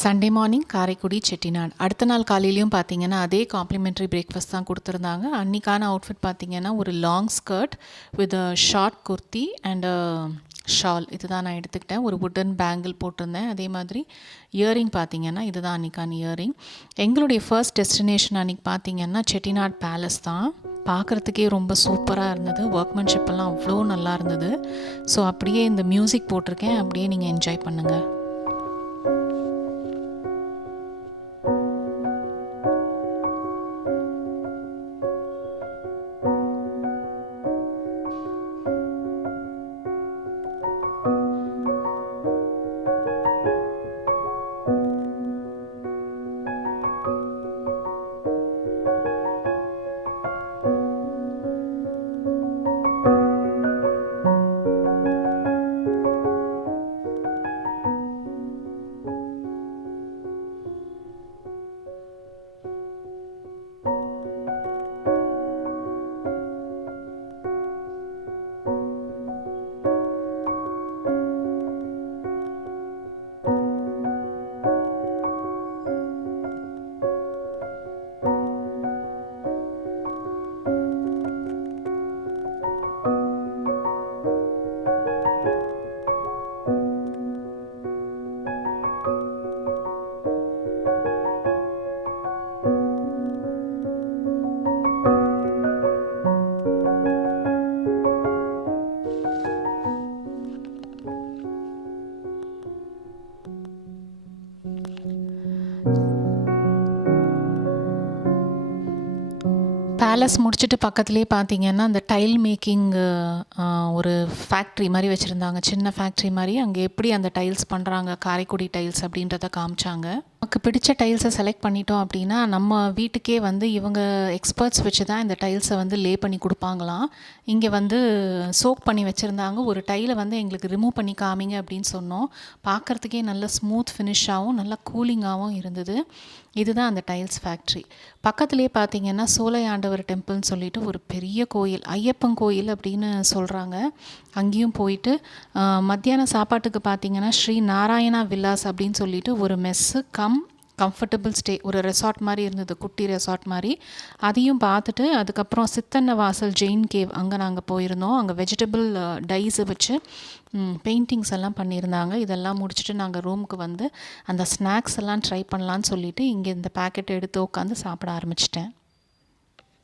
Sunday morning Karaikudi Chettinad. அடுத்த நாள் காலையிலையும் பார்த்தீங்கன்னா அதே காம்ப்ளிமெண்ட்ரி பிரேக்ஃபாஸ்ட் தான் கொடுத்துருந்தாங்க. அன்றைக்கான அவுட்ஃபிட் பார்த்தீங்கன்னா ஒரு long skirt with short kurti and shawl இது தான் நான் எடுத்துக்கிட்டேன். ஒரு வுட்டன் பேங்கிள் போட்டிருந்தேன். அதே மாதிரி இயரிங் பார்த்தீங்கன்னா இதுதான் அன்றைக்கான இயரிங். எங்களுடைய ஃபர்ஸ்ட் டெஸ்டினேஷன் அன்றைக்கி பார்த்தீங்கன்னா செட்டிநாடு பேலஸ் தான். பார்க்குறதுக்கே ரொம்ப சூப்பராக இருந்தது. ஒர்க்மேன்ஷிப்பெல்லாம் அவ்வளோ நல்லா இருந்தது. ஸோ அப்படியே இந்த மியூசிக் போட்டிருக்கேன், அப்படியே நீங்கள் என்ஜாய் பண்ணுங்கள். பேலஸ் முடிச்சுட்டு பக்கத்துலேயே பார்த்தீங்கன்னா அந்த டைல் மேக்கிங் ஒரு ஃபேக்ட்ரி மாதிரி வச்சுருந்தாங்க, சின்ன ஃபேக்ட்ரி மாதிரி. அங்கே எப்படி அந்த டைல்ஸ் பண்ணுறாங்க, காரைக்குடி டைல்ஸ் அப்படின்றத காமிச்சாங்க. நமக்கு பிடிச்ச டைல்ஸை செலக்ட் பண்ணிட்டோம் அப்படின்னா நம்ம வீட்டுக்கே வந்து இவங்க எக்ஸ்பர்ட்ஸ் வச்சு தான் இந்த டைல்ஸை வந்து லே பண்ணி கொடுப்பாங்களாம். இங்கே வந்து சோக் பண்ணி வச்சுருந்தாங்க. ஒரு டைலை வந்து எங்களுக்கு ரிமூவ் பண்ணி காமிங்க அப்படின்னு சொன்னோம். பார்க்குறதுக்கே நல்ல ஸ்மூத் ஃபினிஷாகவும் நல்ல கூலிங்காகவும் இருந்தது. இதுதான் அந்த டைல்ஸ் ஃபேக்ட்ரி. பக்கத்துலேயே பார்த்தீங்கன்னா சோலையாண்டவர் டெம்பிள்னு சொல்லிட்டு ஒரு பெரிய கோயில், ஐயப்பன் கோயில் அப்படின்னு சொல்கிறாங்க. அங்கேயும் போயிட்டு மத்தியான சாப்பாட்டுக்கு பார்த்தீங்கன்னா ஸ்ரீ நாராயணா வில்லாஸ் அப்படின்னு சொல்லிட்டு ஒரு மெஸ்ஸு கம்ஃபர்டபுள் ஸ்டே, ஒரு ரெசார்ட் மாதிரி இருந்தது, குட்டி ரெசார்ட் மாதிரி. அதையும் பார்த்துட்டு அதுக்கப்புறம் சித்தன்ன வாசல் ஜெயின் கேவ் அங்கே நாங்கள் போயிருந்தோம். அங்கே வெஜிடபிள் டைஸை வச்சு பெயிண்டிங்ஸ் எல்லாம் பண்ணியிருந்தாங்க. இதெல்லாம் முடிச்சுட்டு நாங்கள் ரூமுக்கு வந்து அந்த ஸ்நாக்ஸ் எல்லாம் ட்ரை பண்ணலான்னு சொல்லிவிட்டு இங்கே இந்த பேக்கெட் எடுத்து உட்காந்து சாப்பிட ஆரம்பிச்சிட்டேன்.